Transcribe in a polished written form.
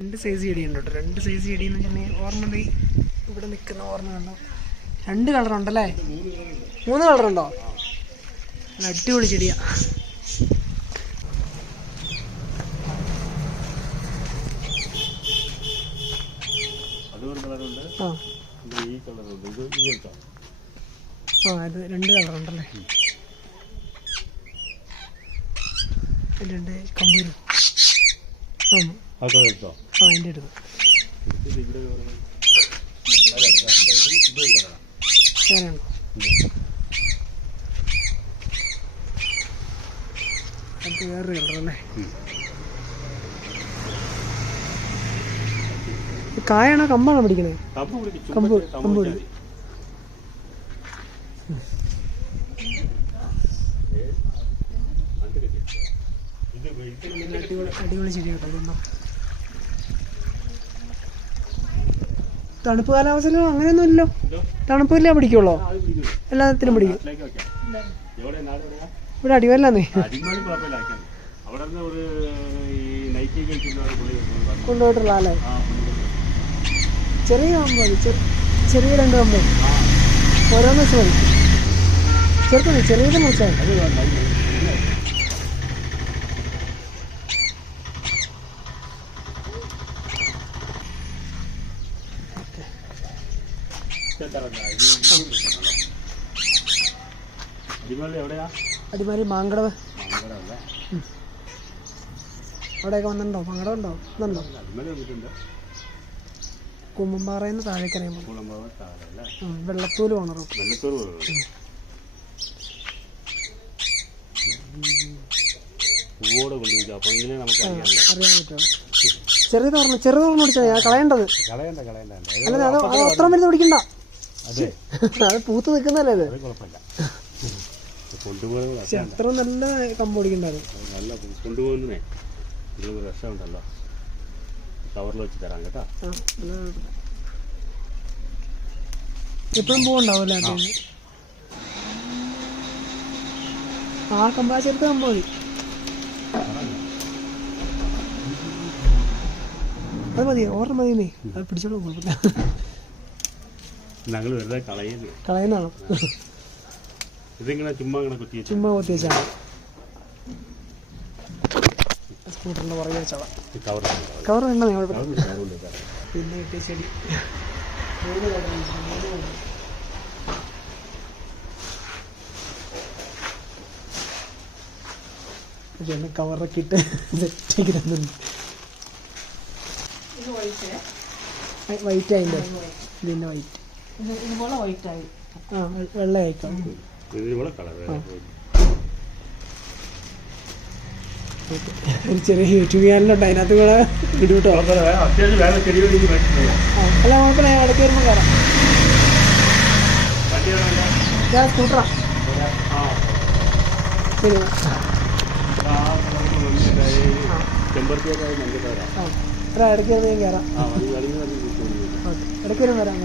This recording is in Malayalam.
രണ്ട് സൈസ് ചെടിയുണ്ട് കേട്ടോ. രണ്ട് സൈസ് ചെടി എന്ന് വെച്ചിട്ടുണ്ടെങ്കിൽ ഓർമ്മ ഇവിടെ നിൽക്കുന്ന ഓർമ്മ കണ്ടോ. രണ്ട് കളറുണ്ടല്ലേ? 3 കളറുണ്ടോ? അടിപൊളി ചെടിയാ. ഇത് 2 കളറുണ്ടല്ലേ? രണ്ട് കമ്പൂരും അതിൻ്റെ എടുത്തു. വേറെയാണോ? അത് വേറൊരു കളറല്ലേ? കായാണോ കമ്പാണോ പിടിക്കണേ? കമ്പ് പിടിക്കും. അടിപൊളി ചെടി കേട്ടോ. ഇതൊന്നും തണുപ്പ് കാലാവസ്ഥയിലും അങ്ങനെയൊന്നും ഇല്ലല്ലോ. തണുപ്പില്ല പിടിക്കുള്ളൂ, എല്ലാത്തിനും പിടിക്കും. ഇവിടെ അടിവല്ലാന്നേ കൊണ്ടുപോയിട്ടുള്ള അല്ലേ? ചെറിയ കമ്പ് മതി, ചെറിയ 2 കമ്പ് ഓരോന്ന് വെച്ച് മതി. ചെറുപ്പം ചെറിയത് മുറിച്ചാൽ അടിമാലി മാങ്കടവ്. അവിടെയൊക്കെ വന്നിട്ടുണ്ടോ? മാങ്കടവ് ഉണ്ടോ? ഇതുണ്ടോ? കുമ്പമ്പാറയിൽ താഴേക്കറിയാമോ? വെള്ളത്തൂര് പോണ റൂട്ട്. അറിയാൻ പറ്റുമോ? ചെറുത് തുറന്നു പിടിച്ചാൽ ഞാൻ കളയേണ്ടത്. അല്ല അത് അത്ര മരുന്ന് പിടിക്കണ്ട. അത് പൂത്ത് നിൽക്കുന്നല്ലേ അത്. അത്ര നല്ല കമ്പ് പിടിക്കണ്ടായിരുന്നു. രസമുണ്ടല്ലോ. കവറിൽ വെച്ച് തരാം കേട്ടോ. എപ്പോഴും പൂവുണ്ടാവില്ല. ആ കമ്പാ ചെറുത്ത് കമ്പ് മതി. അത് മതി, ഓർമ്മ മതിയേ. അത് പിടിച്ചോളൂ, കുഴപ്പമില്ല. ഞങ്ങൾ വെറുതെ കളയുന്നതാണോ? ഇതിങ്ങനെ ചുമ്മാ കൊത്തി വെച്ചാണ്. സ്കൂട്ടറിന്റെ പുറകെ വെച്ചോളാം. കവർ വേണ്ട, പിന്നെ കിട്ടിയ ചെടി കവറൊക്കെ ഇട്ട് സെറ്റാക്കി തന്നുണ്ട്. വൈറ്റ് അതിൻ്റെ ഇതിൻ്റെ വൈറ്റ് ഇതുപോലെ വൈറ്റായി. ആ വെള്ള ആയിക്കാം. ഒരു ചെറിയ യൂട്യൂബ് ചാനലുണ്ട്, അതിനകത്ത് കൂടെ ഇടുട്ടോ. അല്ല കുഴപ്പമില്ല, ഞാൻ ഇടയ്ക്ക് വരുമ്പോൾ കയറാം. ഞാൻ സ്കൂട്ടറാ. ശരി, ഇടയ്ക്ക് വരുമ്പോൾ ഞാൻ കയറാം. ഓക്കെ, ഇടയ്ക്ക് വരുമ്പോൾ വരാം.